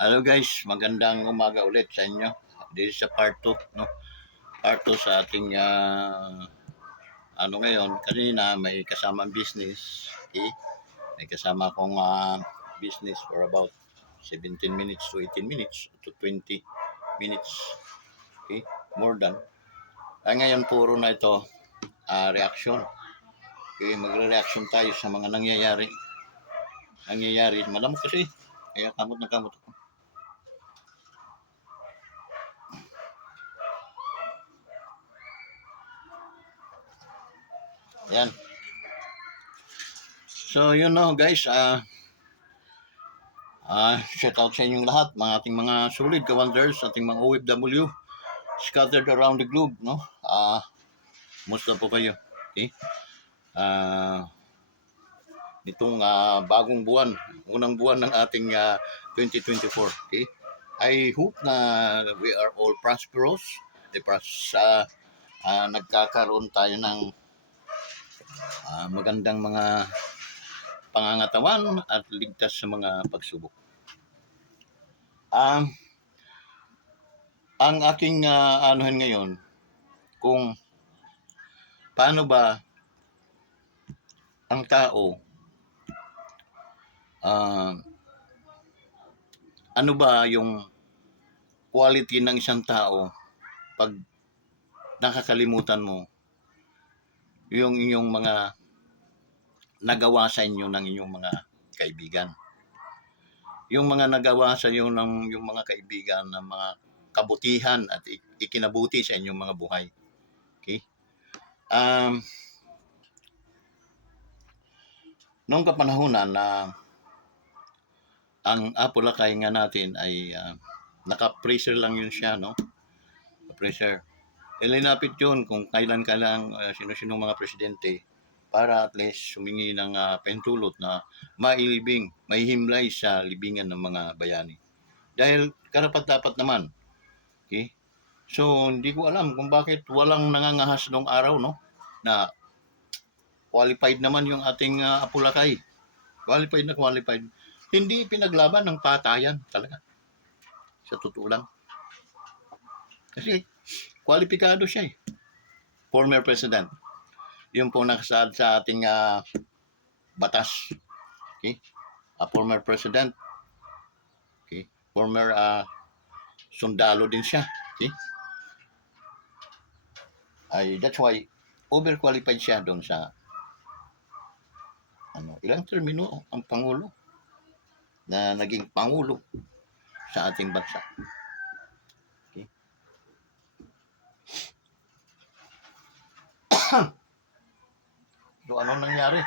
Hello guys, magandang umaga ulit sa inyo. This is sa part 2, no? Part 2 sa ating ngayon. Kanina may kasamang business, okay? May kasama akong business for about 17 minutes to 18 minutes to 20 minutes, okay? More than. Ay ngayon puro na ito reaction. Okay, magre-reaction tayo sa mga nangyayari. Malamok kasi. Kaya kamot na kamot ako. Ayan. So, you know guys, shout out sa inyong lahat, mga ating mga solid ka-wonders, ating mga OFW scattered around the globe, no? Musta po kayo? Okay? Itong bagong buwan, unang buwan ng ating 2024, okay? I hope na we are all prosperous. Nagkakaroon tayo ng magandang mga pangangatawan at ligtas sa mga pagsubok. Ang aking anuhan ngayon, kung paano ba ang tao, ano ba yung quality ng isang tao pag nakakalimutan mo yung inyong mga nagawa sa inyo ng inyong mga kaibigan. Yung mga nagawa sa inyo ng yung mga kaibigan ng mga kabutihan at ikinabuti sa inyong mga buhay. Okay? Noong kapanahunan na ang Apolacay nga natin ay naka-pressure lang yun siya, no? Pressure. Ilinapit yun kung kailan ka lang sino-sinong mga presidente para at least sumingi ng pentulot na mahihimlay sa libingan ng mga bayani. Dahil karapat-dapat naman. Okay? So, hindi ko alam kung bakit walang nangangahas noong araw, no? Na qualified naman yung ating Apolacay. Qualified na qualified. Hindi pinaglaban ng patayan talaga. Sa totoo lang. Kasi kwalipikado siya eh. Former president. Yung po nakasaad sa ating batas. Okay? Former president. Okay? Former sundalo din siya. Okay? That's why overqualified siya doon sa ilang termino ang Pangulo na naging Pangulo sa ating bansa. Okay? So ano nangyari?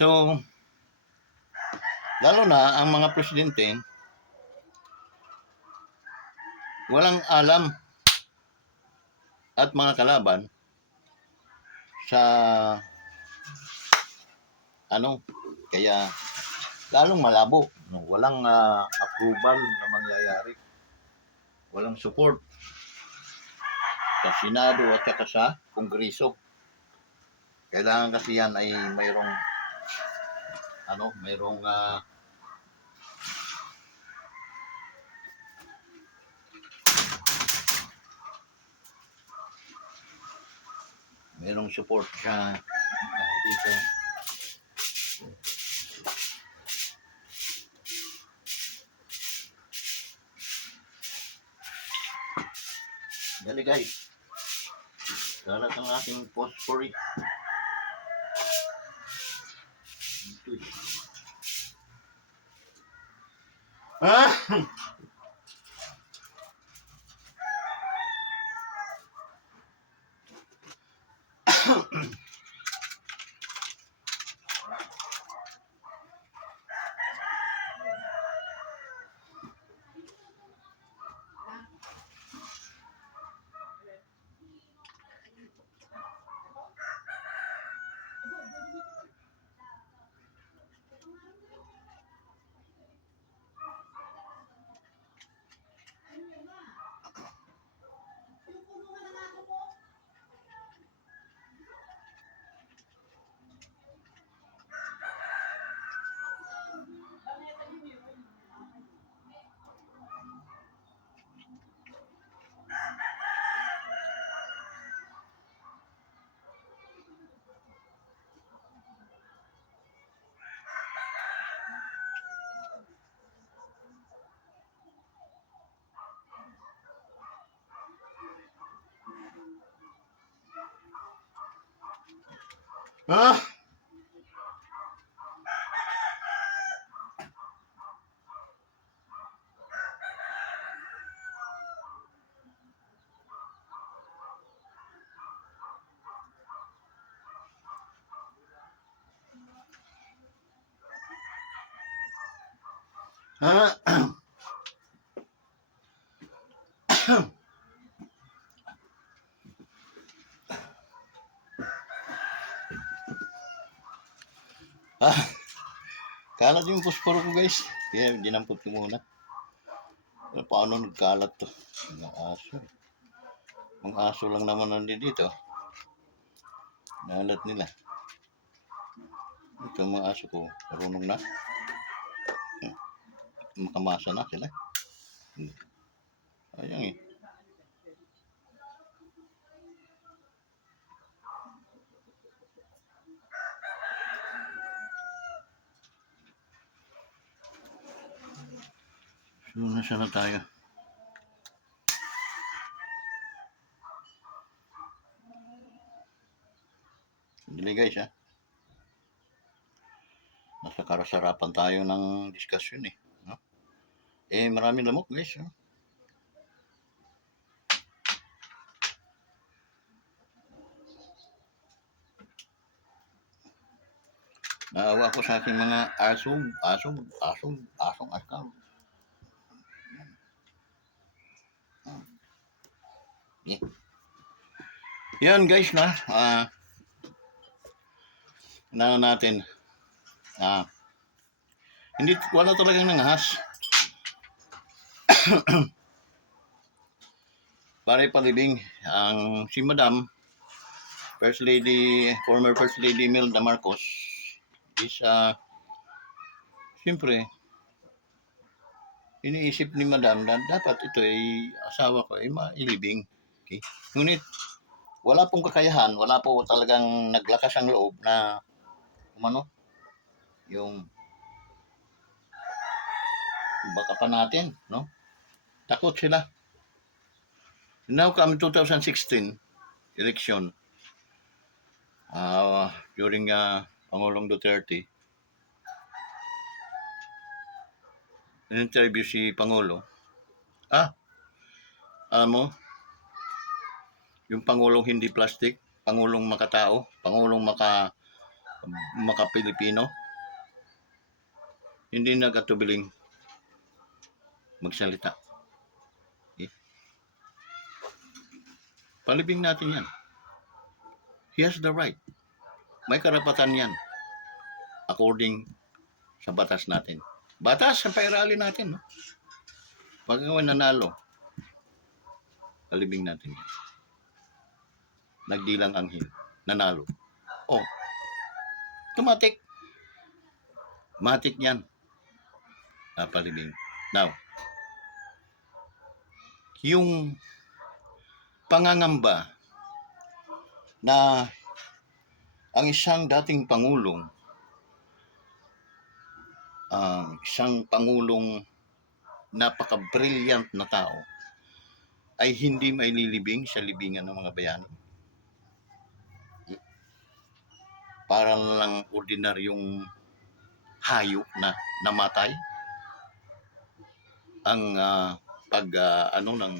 So, lalo na ang mga presidente, walang alam at mga kalaban sa kaya lalong malabo. Walang approval na mangyayari. Walang support sa Senado at saka sa Kongreso. Kailangan kasi yan ay mayroong support sa dito. Dali guys. Kalat ang ating phosphorus. Ah! Ah! Ah! Kalat yung posporo ko guys. Kaya dinampot ko muna. Paano nagkalat to? Mga aso. Mga aso lang naman nandito dito. Nalat nila. Ito mga aso ko. Marunong na. Makamasa na sila. Ayan eh. So, nasa na tayo? Hindi guys ha. Nasa karasarapan tayo ng discussion eh. No? Eh marami lamok guys. No? Naawa ko sa aking mga asong askaw. Yeah. Yan guys na. Natin. Hindi, wala talagang nangahas. Pare palibing, ang si Madam, First Lady, former First Lady Imelda Marcos, is, siyempre, iniisip ni Madam na dapat ito ay asawa ko ay mailibing. Okay? Ngunit, wala pong kakayahan, wala po talagang naglakas ang loob na, yung baka pa natin, no? Takot sila. Now come 2016 election, during Pangulong Duterte, in-interview si Pangulo. Alam mo, yung Pangulong hindi plastic, Pangulong makatao, Pangulong maka-Pilipino, hindi nagatubiling magsalita. Okay? Palibing natin yan. He has the right. May karapatan yan. According sa batas natin. Batas sa pairali natin. No? Pag nanalo, palibing natin yan. Nagdilang anghel. Nanalo. Oh, tumatik. Matik yan. Palibing. Now, yung pangangamba na ang isang dating pangulong, isang pangulong napaka-brilliant na tao ay hindi maililibing sa libingan ng mga bayani. Para lang ordinaryong hayop na namatay ang ng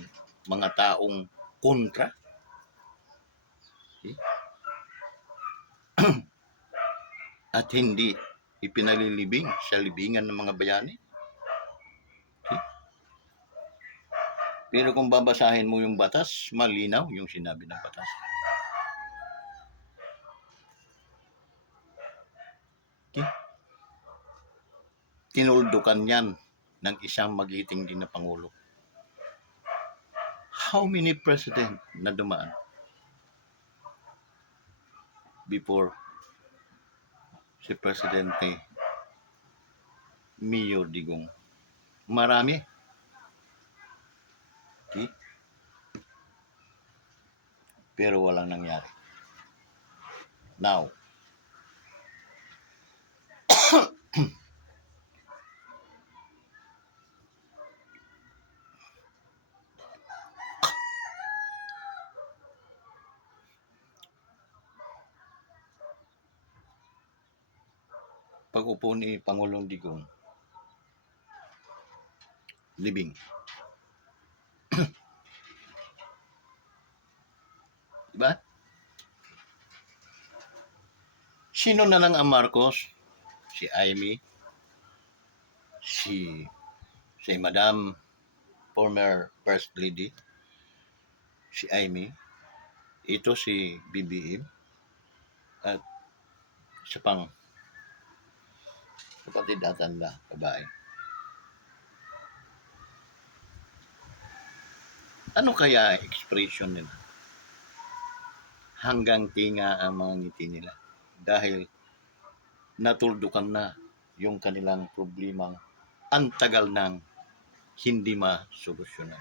mga taong kontra. Okay? At hindi ipinalilibing sa libingan ng mga bayani. Okay? Pero kung babasahin mo yung batas, malinaw yung sinabi ng batas. Okay? Tinuldukan yan ng isang magiting din na Pangulo. How many president na dumaan before si Presidente Mio Digong? Marami. Okay? Pero walang nangyari. Now, pag-upo ni Pangulong Digong, libing. Diba? Sino na lang ang Marcos? Si Amy, si Madam former First Lady, si Amy, ito si BBM, at isa pang kapatid ata nila, babae. Ano kaya expression nila? Hanggang tinga ang mga ngiti nila. Dahil natuldukan na yung kanilang problemang ang tagal nang hindi masolusyonan.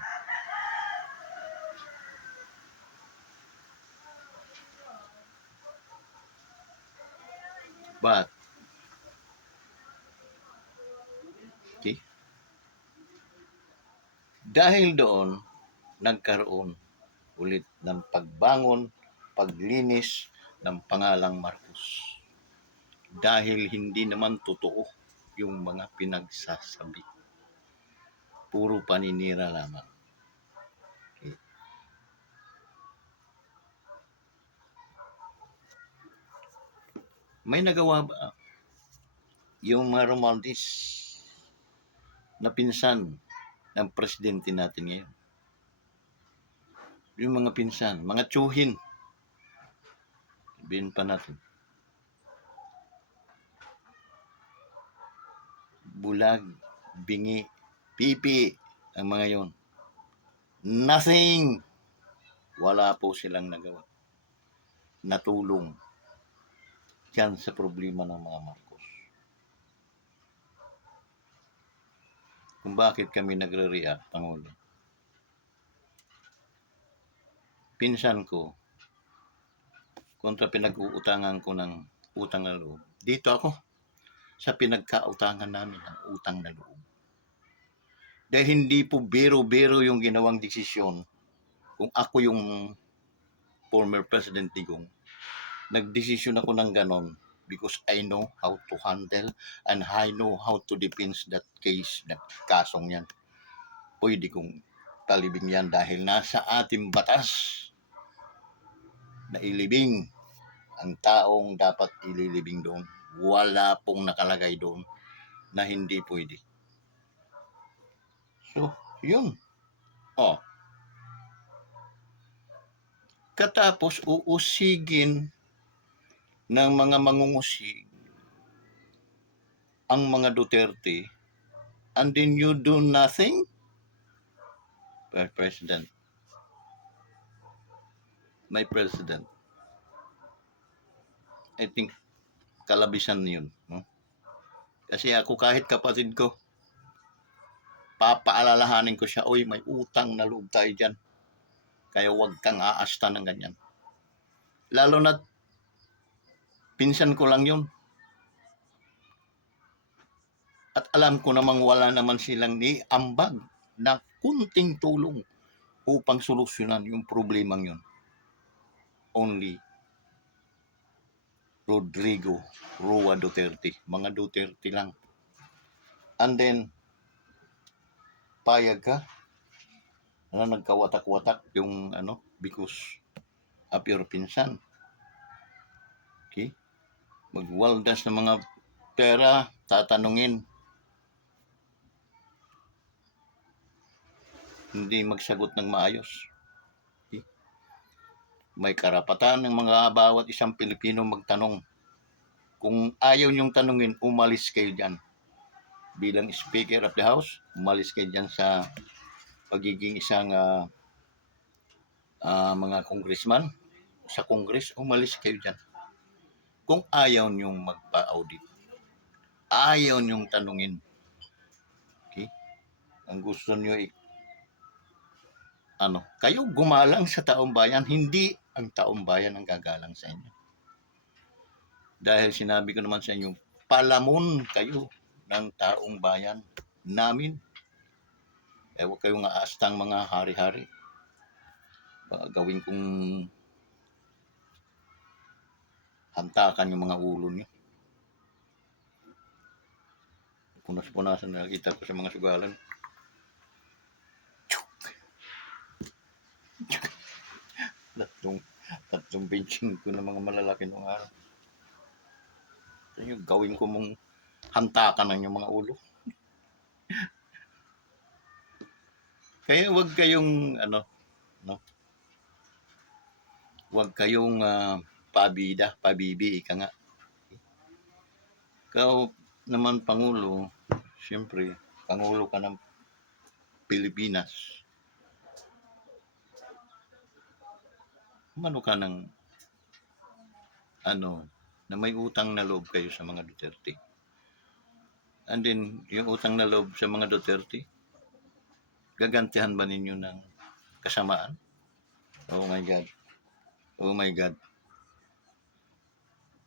But, okay, dahil doon, nagkaroon ulit ng pagbangon, paglinis ng pangalang Marcos. Dahil hindi naman totoo yung mga pinagsasabi. Puro paninira lamang. Okay. May nagawa ba yung mga Romualdez na pinsan ng presidente natin ngayon? Yung mga pinsan, mga tsuhin, sabihin pa natin, bulag, bingi, pipi, ang mga yon. Nothing. Wala po silang nagawa. Natulong dyan sa problema ng mga Marcos. Kung bakit kami nagre-react, Pangulo. Pinsan ko, kontra pinag-uutangan ko ng utang na loob. Dito ako, sa pinagkautangan namin ng utang na loob. Dahil hindi po biro-biro yung ginawang desisyon. Kung ako yung former President Digong, nagdesisyon ako ng ganon because I know how to handle and I know how to defend that case, na kasong yan. Pwede kong talibing yan dahil nasa ating batas na ilibing ang taong dapat ililibing doon. Wala pong nakalagay doon na hindi pwede. So, yun. Oh. Katapos uusigin ng mga mangungusig ang mga Duterte, and then you do nothing? President. My president. I think kalabisan yun. No? Kasi ako kahit kapatid ko, papaalalahanin ko siya, oy, may utang na loob tayo dyan. Kaya huwag kang aasta ng ganyan. Lalo na pinsan ko lang yun. At alam ko namang wala naman silang niambag na kunting tulong upang solusyonan yung problemang yun. Only Rodrigo Roa Duterte. Mga Duterte lang. And then, payag ka na nagkawatak-watak yung because of your pinsan. Okay? Magwaldas ng mga pera, tatanungin. Hindi magsagot ng maayos. Okay? May karapatan ng mga bawat isang Pilipino magtanong. Kung ayaw niyong tanungin, umalis kayo dyan. Bilang Speaker of the House, umalis kayo dyan sa pagiging isang mga congressman. Sa Congress, umalis kayo dyan. Kung ayaw niyong magpa-audit, ayaw niyong tanungin. Okay? Ang gusto niyo kayo gumalang sa taong bayan, hindi ang taong bayan ang gagalang sa inyo. Dahil sinabi ko naman sa inyo, palamon kayo ng taong bayan namin. Huwag kayong aastang mga hari-hari. Gawin kong hantakan yung mga ulo niyo. punas-punasan na nakita ko sa mga sugalan. Tatlong, tatlong benching ko ng mga malalaki nung araw. Yung gawin ko mong hantakan ng yung mga ulo. Kaya wag kayong no? Wag kayong pabibi, ika nga. Ikaw naman Pangulo, siyempre, Pangulo ka ng Pilipinas. Umano ka ng na may utang na loob kayo sa mga Duterte. And then, yung utang na loob sa mga Duterte, gagantihan ba ninyo ng kasamaan? Oh my God. Oh my God.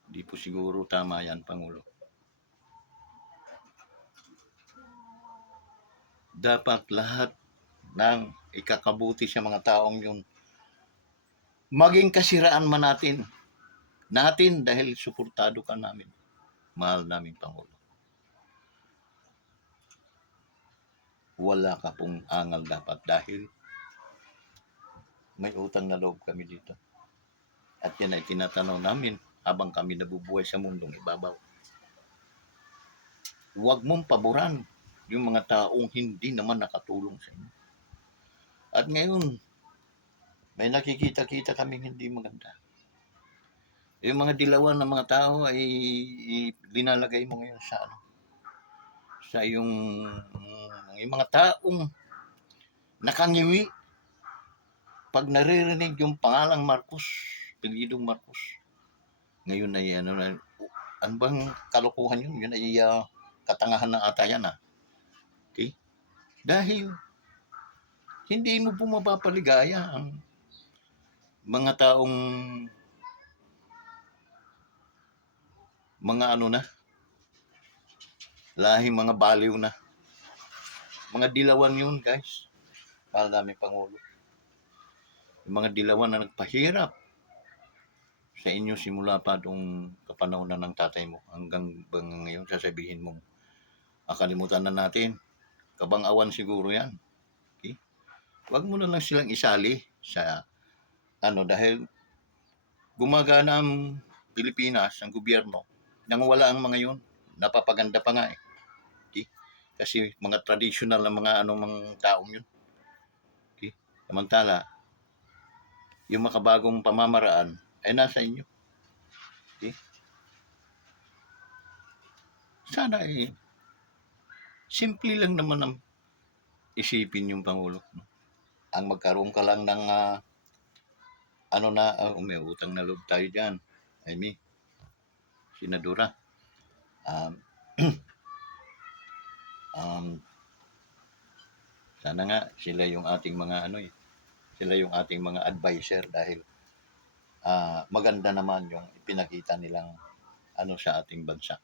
Di po siguro tama yan, Pangulo. Dapat lahat ng ikakabuti sa mga taong yun, maging kasiraan man natin dahil suportado ka namin. Mahal namin Pangulo. Wala ka pong angal dapat dahil may utang na loob kami dito. At yan ay tinatanaw namin habang kami nabubuhay sa mundong ibabaw. Huwag mong paboran yung mga taong hindi naman nakatulong sa inyo. At ngayon, may nakikita-kita kaming hindi maganda. Yung mga dilawan ng mga tao ay linalagay mo ngayon sa yung mga taong nakangiwi pag naririnig yung pangalang Marcos, pilidong Marcos. Ngayon ay ano bang kalokohan yun? Yun ay katangahan na ata yan Okay? Dahil hindi mo po mapapaligaya ang mga taong mga lahing mga baliw na. Mga dilawan yun, guys. Mahal namin Pangulo. Yung mga dilawan na nagpahirap sa inyo simula pa doong kapanahonan ng tatay mo hanggang ngayon sasabihin mo kalimutan na natin. Kabang-awan siguro yan. Okay? Huwag mo na lang silang isali sa dahil gumagana ang Pilipinas, ang gobyerno, nang wala ang mga yun. Napapaganda pa nga Okay? Kasi mga traditional na mga mga taong yun. Okay? Samantala, yung makabagong pamamaraan ay nasa inyo. Okay? Sana simple lang naman ang isipin yung Pangulo. Ang magkaroon ka lang ng may utang na loob tayo dyan. Senadora. Sana nga sila yung ating mga sila yung ating mga advisor dahil maganda naman yung ipinakita nilang sa ating bansa.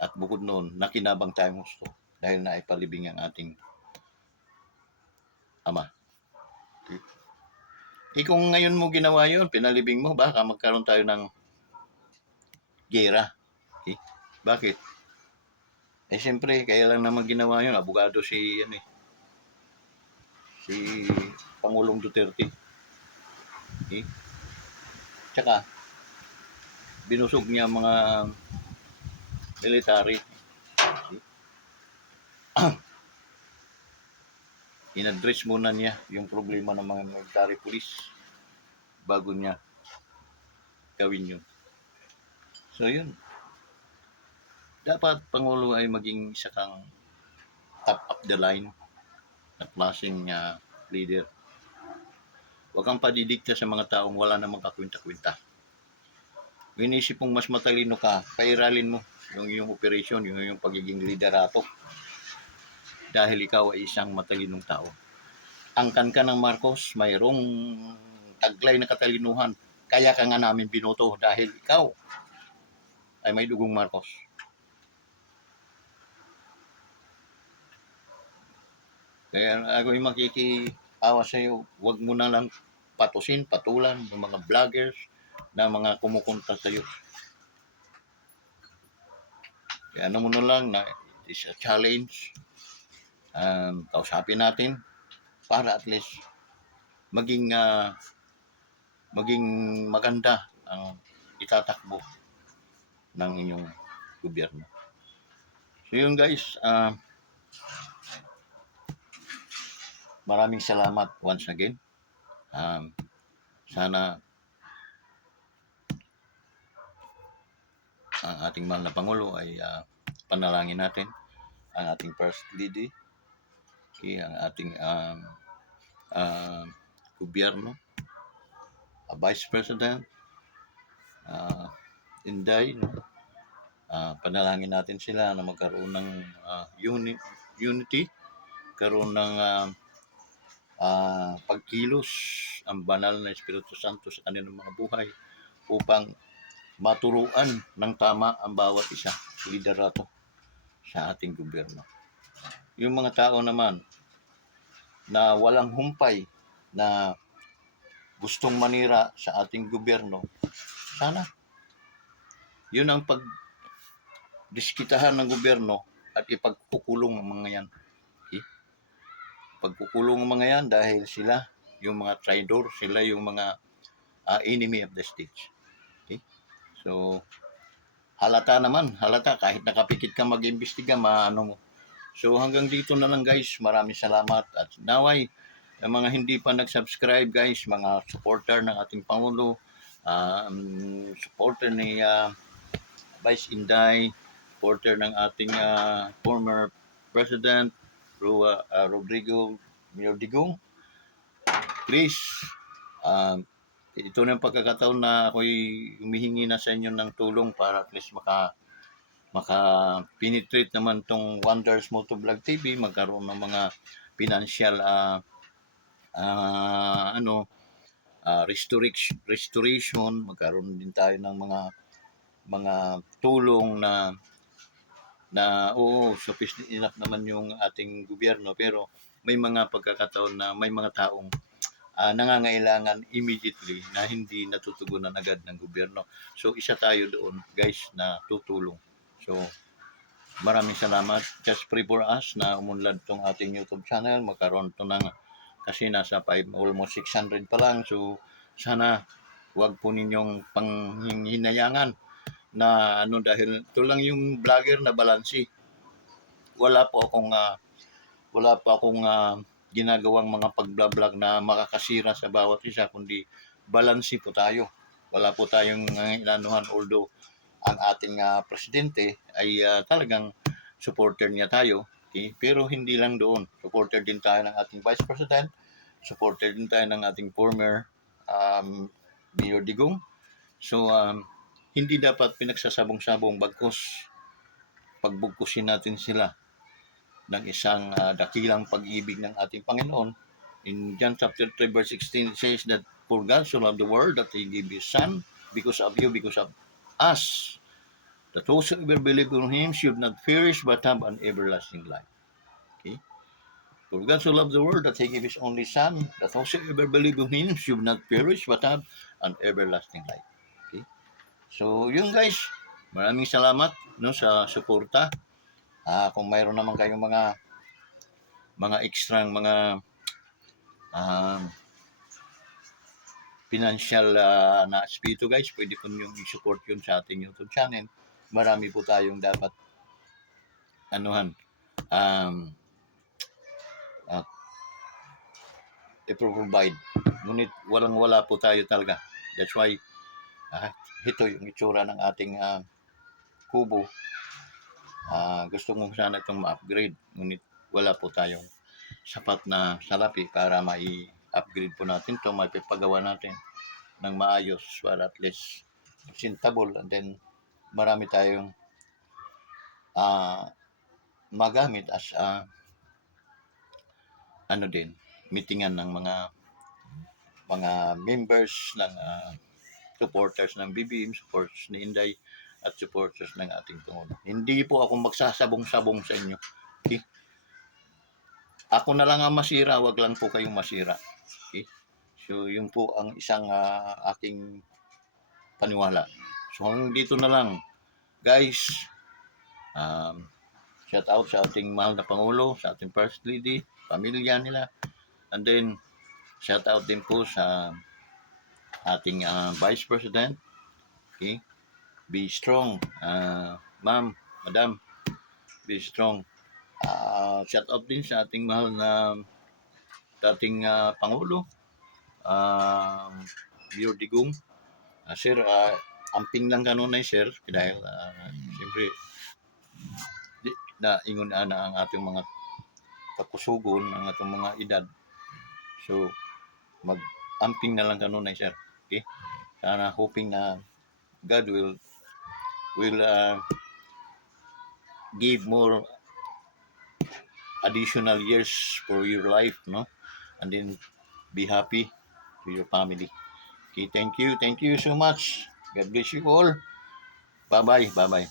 At bukod noon, nakinabang tayong gusto dahil naipalibing ang ating ama. Kung ngayon mo ginawa yun, pinalibing mo, baka magkaroon tayo ng gera. Okay? Bakit? Siyempre, kaya lang naman ginawa yun, abogado si Pangulong Duterte. Okay? Tsaka, binusog niya mga military. In-address muna niya yung problema ng mga military police bago niya gawin yun. So yun. Dapat Pangulo ay maging isa kang top of the line na klaseng leader. Huwag kang padidikta sa mga taong wala namang kakwinta-kwinta. Inisip mong mas matalino ka, kairalin mo yung operation, yung pagiging liderato. Dahil ikaw ay isang matalinong tao. Angkan ka ng Marcos, mayroong taglay na katalinuhan. Kaya ka nga namin binoto dahil ikaw ay may dugong Marcos. Kaya ako yung makikiawa sa iyo, huwag mo na lang patulan ng mga vloggers na mga kumukonta sa iyo. Kaya mo na lang na is a challenge. Kausapin natin para at least maging maging maganda ang itatakbo ng inyong gobyerno. So yun guys, maraming salamat once again. Sana ang ating mahal na Pangulo ay panalangin natin ang ating First Lady, ang ating gobyerno, Vice President, Inday, no? Panalangin natin sila na magkaroon ng unity, karoon ng pagkilos ang banal na Espiritu Santo sa kanilang mga buhay upang maturuan ng tama ang bawat isa, liderato sa ating gobyerno. Yung mga tao naman na walang humpay na gustong manira sa ating gobyerno, sana yun ang pagdiskitahan ng gobyerno at ipagkukulong ang mga yan. Okay? Pagkukulong ang mga yan dahil sila yung mga traitor, sila yung mga enemy of the state. Okay? So, halata kahit nakapikit ka mag-imbestiga, maano mo. So hanggang dito na lang guys, maraming salamat at naway ang mga hindi pa nag-subscribe guys, mga supporter ng ating Pangulo, supporter ni Vice Inday, supporter ng ating former President Rodrigo Digong, please, ito na yung pagkakataon na ako'y humihingi na sa inyo ng tulong para at least maka-penetrate naman tong Wonders Motovlog TV, magkaroon ng mga financial restoration, magkaroon din tayo ng mga tulong na sufficient enough naman yung ating gobyerno, pero may mga pagkakataon na may mga taong nangangailangan immediately na hindi natutugunan agad ng gobyerno. So isa tayo doon guys na tutulong. So maraming salamat. Just pray for us na umunlad tong ating YouTube channel, magkaroon to ng kasi nasa almost 600 pa lang. So sana wag po ninyong panghinayangan na dahil ito lang yung vlogger na balansi. Wala pa akong ginagawang mga pag-vlog na makakasira sa bawat isa, kundi balansi po tayo. Wala po tayong inanuhan, although ang ating presidente ay talagang supporter niya tayo, okay? Pero hindi lang doon, supporter din tayo ng ating Vice President, supporter din tayo ng ating former Mayor Digong. So hindi dapat pinagsasabong-sabong, bagkus pagbugkusin natin sila ng isang dakilang pag-ibig ng ating Panginoon. In John chapter 3 verse 16, it says that for God so loved the world that He gave His Son because of you, because of us, that whosoever believe on Him should not perish but have an everlasting life. Okay? For God so loved the world that He gave His only Son, that whosoever believe on Him should not perish but have an everlasting life. Okay? So, yun guys, maraming salamat sa suporta. Kung mayroon naman kayong mga extra mga financial na espiritu guys, pwede po nyo i-support yun sa ating YouTube channel. Marami po tayong dapat i-provide. Ngunit walang-wala po tayo talaga. That's why ito yung itsura ng ating kubo. Gusto kong sana itong ma-upgrade. Ngunit wala po tayong sapat na salapi para mai-upgrade po natin ito, maipapagawa natin ng maayos para at least presentable, and then marami tayong magamit as meetingan ng mga members ng supporters ng BBM, supporters ni Inday, at supporters ng ating Pangulo. Hindi po ako magsasabong-sabong sa inyo. Okay? Ako na lang ang masira, wag lang po kayong masira. Okay? So, yun po ang isang aking paniwala. So, hanggang dito na lang. Guys, Shout out sa ating mahal na Pangulo, sa ating First Lady, pamilya nila. And then, shout out din po sa ating Vice President. Okay? Be strong. Ma'am, Madam, be strong. Shout out din sa ating mahal na dating Pangulo, Mayor Digong. Sir, amping lang kanunay, sir, dahil siyempre, na ingon na ang ating mga kapusugon, ang ating mga edad. So, mag-amping na lang kanunay, sir. Okay? Sana hoping na God will give more additional years for your life, no? And then be happy to your family. Okay, thank you so much. God bless you all. Bye bye.